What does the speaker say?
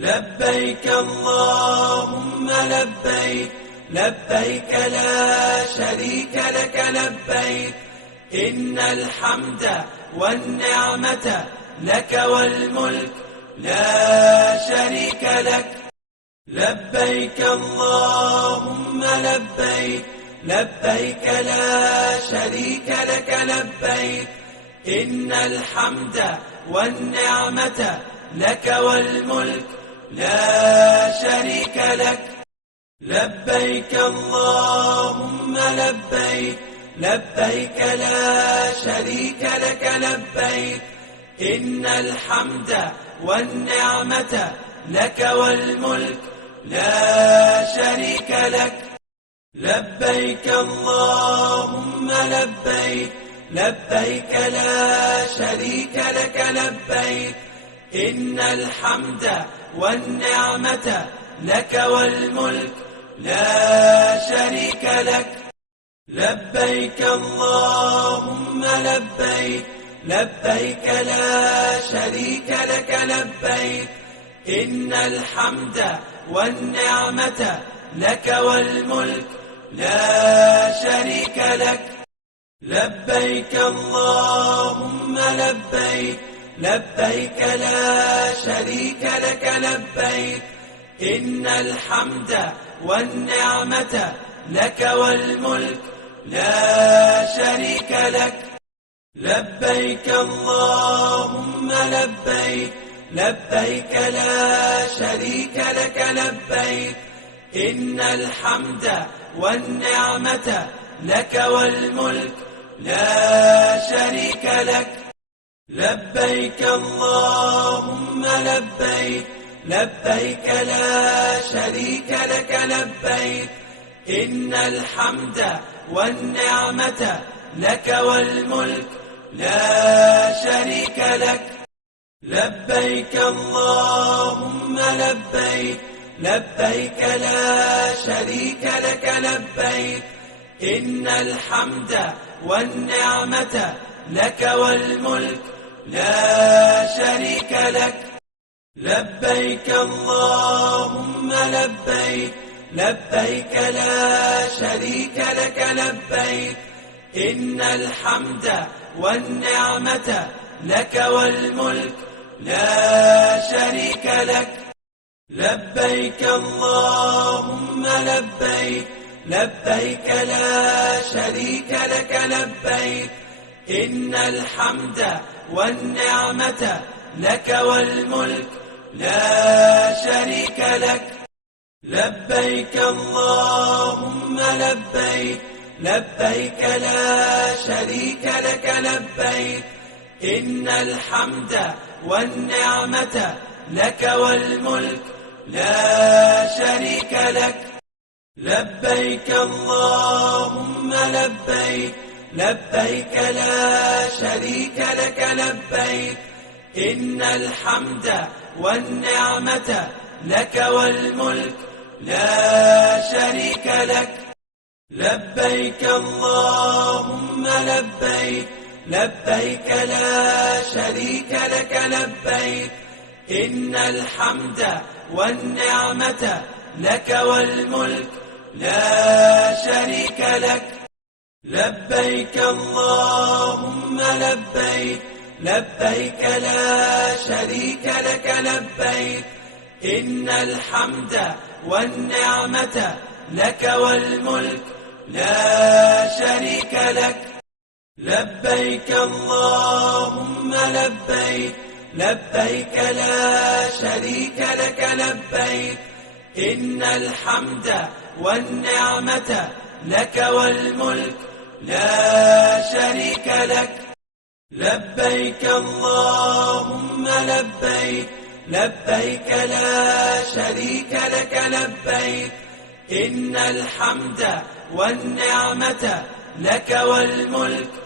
لبيك اللهم لبيك، لبيك لا شريك لك لبيك، إن الحمد والنعمة لك والملك لا شريك لك. لبيك اللهم لبيك، لبيك لا شريك لك لبيك، إن الحمد والنعمة لك والملك لا شريك لك. لبيك اللهم لبيك، لبيك لا شريك لك لبيك، إن الحمد والنعمة لك والملك لا شريك لك. لبيك اللهم لبيك، لبيك لا شريك لك لبيك، إن الحمد والنعمة لك والملك لا شريك لك. لبيك اللهم لبيك، لبيك لا شريك لك لبيك، إن الحمد والنعمة لك والملك لا شريك لك. لبيك اللهم لبيك، لبيك لا شريك لك لبيك، إن الحمد والنعمة لك والملك لا شريك لك. لبيك اللهم لبيك، لبيك لا شريك لك لبيك، إن الحمد والنعمة لك والملك لا شريك لك. لبيك اللهم لبيك، لبيك لا شريك لك لبيك، إن الحمد والنعمة لك والملك لا شريك لك. لبيك اللهم لبيك، لبيك لا شريك لك لبيك، إن الحمد والنعمة لك والملك لا شريك لك. لبيك اللهم لبيك، لبيك لا شريك لك لبيك، إن الحمد والنعمة لك والملك لا شريك لك. لبيك اللهم لبيك، لبيك لا شريك لك لبيك، إن الحمد والنعمة لك والملك لا شريك لك. لبيك اللهم لبيك، لبيك لا شريك لك لبيك، إن الحمد والنعمة لك والملك لا شريك لك. لبيك اللهم لبيك، لبيك لا شريك لك لبيك، إن الحمد والنعمة لك والملك لا شريك لك. لبيك اللهم لبيك، لبيك لا شريك لك لبيك، إن الحمد والنعمة لك والملك لا شريك لك. لبيك اللهم لبيك، لبيك لا شريك لك لبيك، إن الحمد والنعمة لك والملك لا شريك لك. لبيك اللهم لبيك، لبيك لا شريك لك لبيك، إن الحمد والنعمة لك والملك لا شريك لك. لبيك اللهم لبيك، لبيك لا شريك لك لبيك، إن الحمد والنعمة لك والملك